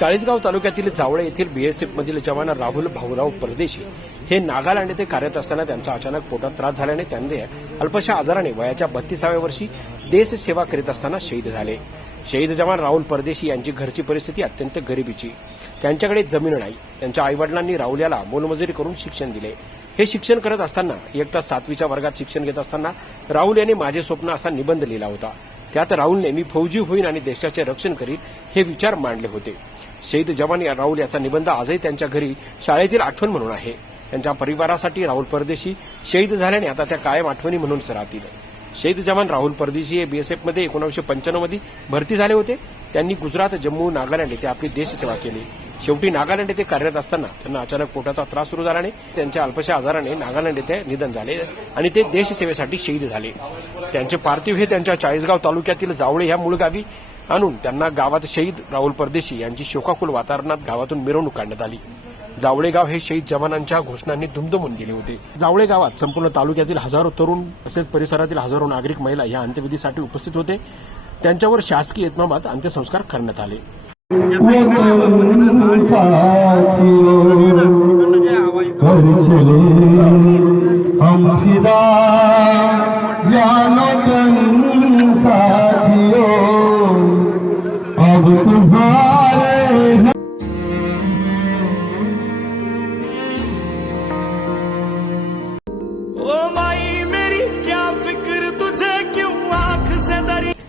चाळीसगाव तालुक्यातील जावळे येथील बीएसएफ मधील जवान राहुल भाऊराव परदेशी हे नागालँड येथे कार्यरत असताना त्यांचा अचानक पोटात त्रास झाल्याने त्यांनी अल्पशा आजाराने वयाच्या बत्तीसाव्या वर्षी देश सेवा करीत असताना शहीद झाले. शहीद जवान राहुल परदेशी यांची घरची परिस्थिती अत्यंत गरिबीची. त्यांच्याकडे जमीन नाही. त्यांच्या आईवडिलांनी राहुल याला मोलमजुरी करून शिक्षण दिले. हे शिक्षण करत असताना एकटा सातवीच्या वर्गात शिक्षण घेत असताना राहुल यांनी माझे स्वप्न असा निबंध लिहिला होता. त्यात राहुलने मी फौजी होईन आणि देशाचे रक्षण करीन हे विचार मांडले होते. शहीद जवान या राहुल याचा निबंध आजही त्यांच्या घरी शाळेतील आठवण म्हणून आहे. त्यांच्या परिवारासाठी राहुल परदेशी शहीद झाल्याने आता त्या कायम आठवणी म्हणूनच राहतील. शहीद जवान राहुल परदेशी हे बीएसएफमध्ये एकोणीसशे पंच्याण्णवमध्ये भरती झाले होते. त्यांनी गुजरात जम्मू नागालँड येथे आपली देशसेवा केली. शेवटी नागालँड येथे कार्यरत असताना त्यांना अचानक पोटाचा त्रास सुरू झाल्याने त्यांच्या अल्पशा आजाराने नागालँड येथे निधन झाले आणि ते देशसेवेसाठी शहीद झाले. त्यांचे पार्थिव हे त्यांच्या चाळीसगाव तालुक्यातील जावळे ह्या मूळ गावी आणून त्यांना गावात शहीद राहुल परदेशी यांची शोकाकुल वातावरणात गावातून मिरवणूक काढण्यात आली. जावळेगाव हे शहीद जवानांच्या घोषणांनी दुमदुमून गेले होते. जावळे गावात संपूर्ण तालुक्यातील हजारो तरुण तसेच परिसरातील हजारो नागरिक महिला या अंत्यविधीसाठी उपस्थित होते. त्यांच्यावर शासकीय इतमामात अंत्यसंस्कार करण्यात आले. साथियों अब तुम्हारा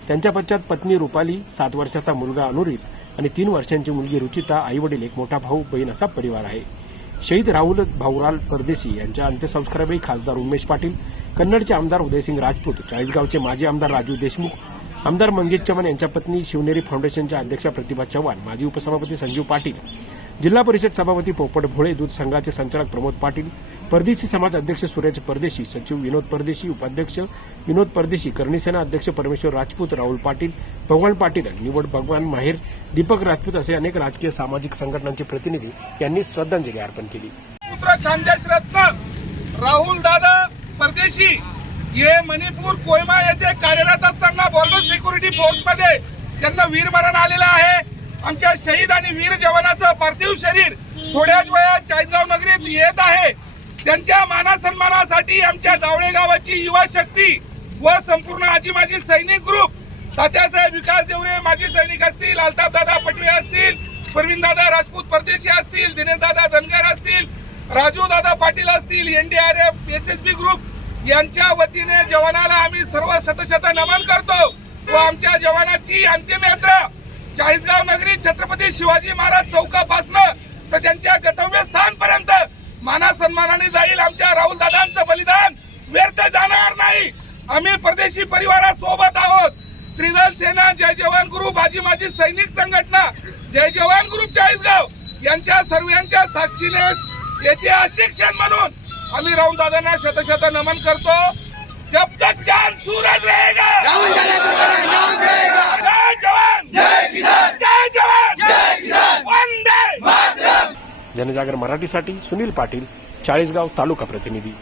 त्यांच्या पश्चात पत्नी रुपाली सात वर्षाचा मुलगा अनुरीत आणि तीन वर्षांची मुलगी रुचिता आई वडील एक मोठा भाऊ बहीण असा परिवार आहे. शहीद राहुल भाऊराल परदेशी यांच्या अंत्यसंस्कारावेळी खासदार उमेश पाटील कन्नडचे आमदार उदयसिंग राजपूत चाळीसगावचे माजी आमदार राजू देशमुख आमदार मंगेश चव्हाण यांच्या पत्नी शिवनेरी फाउंडेशनच्या अध्यक्षा प्रतिभा चव्हाण माजी उपसभापती संजीव पाटील जिल्हा परिषद सभापती पोपट भोळे दूध संघाचे संचालक प्रमोद पाटील परदेशी समाज अध्यक्ष सुरेश परदेशी सचिव विनोद परदेशी उपाध्यक्ष विनोद परदेशी कर्णीसेना अध्यक्ष परमेश्वर राजपूत राहुल पाटील भगवान पाटील निवड भगवान माहेर दीपक राजपूत असे अनेक राजकीय सामाजिक संघटनांचे प्रतिनिधी यांनी श्रद्धांजली अर्पण केली. राहुल दादा परदेशी हे मणिपूर कोयमा येथे कार्यरत असताना बॉर्डर सिक्युरिटी फोर्समध्ये. त्यांना वीरमरण आलेलं आहे. आमच्या शहीद आणि वीर जवानाचं पार्थिव शरीर थोड्याच वेळात चाळीसगाव नगरीत येत आहे. त्यांच्या मानासन्मानासाठी आमच्या जावळे गावाची युवा शक्ती व संपूर्ण आजी माजी सैनिक ग्रुप तात्यासाहेब विकास देवरे माजी सैनिक असतील अल्ताफ दादा पटवे असतील प्रवीण दादा राजपूत परदेशी असतील दिनेश दादा धनगर असतील राजू दादा पाटील असतील NDRF S S B group यांच्या वतीने जवानाला आम्ही सर्व शतशत नमन करतो व आमच्या जवानाची अंतिम यात्रा चाळीसगाव नगरी छत्रपती शिवाजी महाराज चौकापासनं तर त्यांच्या गतव्य स्थानपर्यंत माना सन्मानाने जाईल आमच्या राहुल दादांचं बलिदान. व्यर्थ जाणार नाही. आम्ही परदेशी परिवारासोबत आहोत. त्रिदल सेना जय जवान गुरु बाजी माझी सैनिक संघटना जय जवान गुरु चाळीसगाव यांच्या सर्वांच्या साक्षीने ऐतिहासिक क्षण म्हणून आम्ही राहुल दादांना शतशत नमन करतो जब तक चांद सूरज रहेगा जय जवान जय किसान जय जवान जय किसान वंदे जनजागर मराठीसाठी सुनील पाटील चाळीसगाव तालुका प्रतिनिधी.